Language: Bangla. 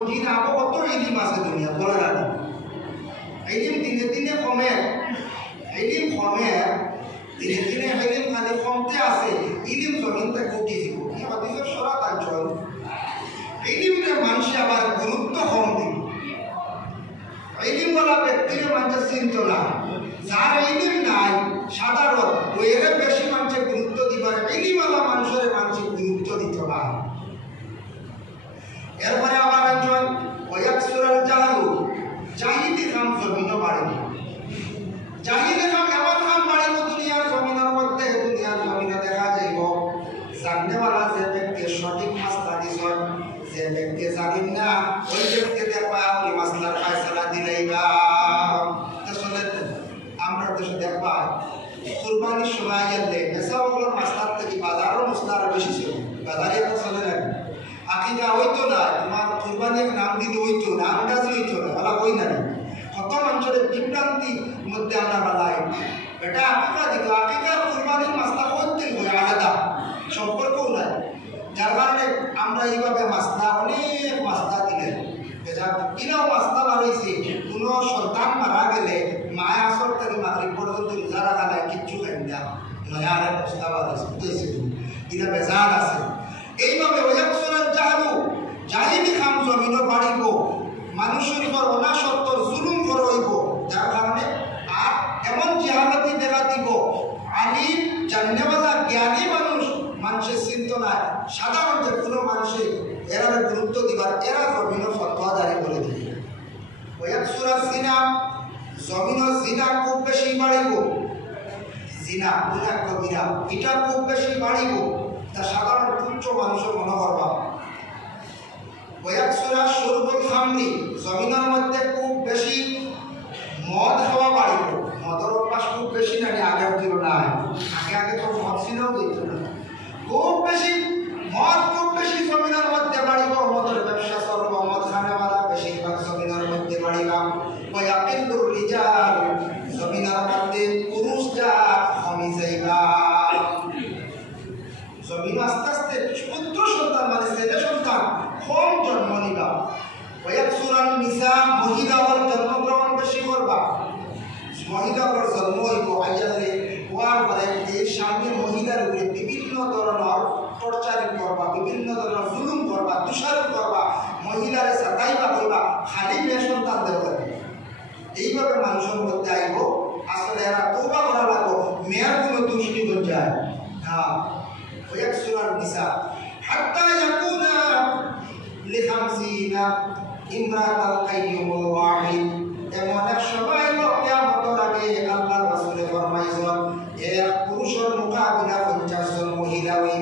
দিন আবো কত ইলিম আছে দুনিয়া বলার আগে ইলিম দিনে দিনে কমে ইলিম কমে দিনে দিনে ইলিম খালি কমতে আছে ইলিম জমিন থেকে উঠে যাব কি হাদিসের সরাত অঞ্চল ইলিমে মানুষ আবার গুরুত্ব কম দিন ইলিমওয়ালা ব্যক্তির মানুষের চিন্তা না যার ইলিম নাই সাধারণ ওইরে বেশি মানুষের গুরুত্ব দিবার ইলিমওয়ালা মানুষের মানুষের গুরুত্ব দিতে না এরপরে আবার একজন ওয়াকসুরাল জাহালু জাহিলি কাম জমিনও বাড়ে জাহিলি কাম এমন কাম বাড়িব দুনিয়ার জমিনের মধ্যে দুনিয়ার জমিনে দেখা যাইব জাননেওয়ালা যে ব্যক্তি সঠিক মাসলা দিছন যে ব্যক্তি জানিন না ওই ব্যক্তি দেখবা ওই মাসলার ফায়সালা দিলাইবা আসলে আমরা দেশে দেখবা কুরবানির সময় গেলে মেসাওয়ালার মাসলার থেকে বাজারও মশলার বেশি ছিল বাজারে এখন চলে না আকিদা হইতো না তোমার কুরবানির নাম দিতে হইতো না আন্দাজি হইতো না বলা কই না কত মানুষের বিভ্রান্তি মধ্যে আমরা বলাই এটা আকিদা দিত আকিদার কুরবানির মাসলা করতে হয় আলাদা সম্পর্কও নাই যার কারণে আমরা এইভাবে মাসলা অনেক মাসলা দিলেন কিনাও মাসলা বাড়াইছে কোনো সন্তান মারা গেলে মায়া আসর থেকে মাগরিব পর্যন্ত রোজা রাখা নাই কিচ্ছু খাই না নয়া আর মশলা বাড়াইছে এটা বেজাল আছে এইভাবে ওয়াকসুরাল জাহালু জাহিলি কাম জমিনও বাড়িব মানুষের উপর অনাসত্তর জুলুম করইব যার কারণে আর এমন জাহালাতি দেখা দিব আলিম জাননেওয়ালা জ্ঞানী মানুষের চিন্তা নাই সাধারণ যে কোনো মানুষে এরা গুরুত্ব দিবার এরা জমিনও ফতোয়া জারি করে দিবে ওয়াকসুরাল জিনা জমিনও জিনা খুব বেশি বাড়িব জিনা গুনাহ কবিরা এটা খুব বেশি বাড়িব তা সাধারণ তুচ্ছ মানুষের মনে করবা ওয়াকসুরা শুরবুল খামরি জমিনের মধ্যে খুব বেশি মদ খাওয়া বাড়িব মদের অভ্যাস খুব বেশি না আগের তুলনায় আগে তো মদ ছিলও দিত না খুব বেশি মদ খুব বেশি জমিনের মধ্যে বাড়িব মদের ব্যবসা চলব মদ খানেওয়ালা বেশিরভাগ জমিনের মধ্যে বাড়িলাম ওয়াকিল্লুর রিজাল জমিনের মধ্যে পুরুষরা কমে যাইবা জমিন আস্তে আস্তে পুত্র সন্তান মানে ছেলে সন্তান কম জন্ম নিবা ওয়াকসুরাল নিসা মহিলাদের জন্মগ্রহণ বেশি করবা মহিলাদের জন্ম হইব আইয়ালে হওয়ার পরে এই স্বামী মহিলার উপরে বিভিন্ন ধরনের টর্চারিং করবা বিভিন্ন ধরনের জুলুম করবা তুষারণ করবা মহিলারে সাতাইবা কইবা খালি মেয়ে সন্তান দেওয়া এইভাবে মানুষের মধ্যে আইব আসলে এরা তওবা করা লাগবো মেয়ের কোনো দুষ্টি হয়ে যায় হ্যাঁ ويكسر النساء حتى يكون ل50 امرأة القيم الواحد এমন এক সময় কিয়ামতের আগে আল্লাহর রাসূল ফরমাইছেন এক পুরুষের মোকাবিলা 50 জন মহিলা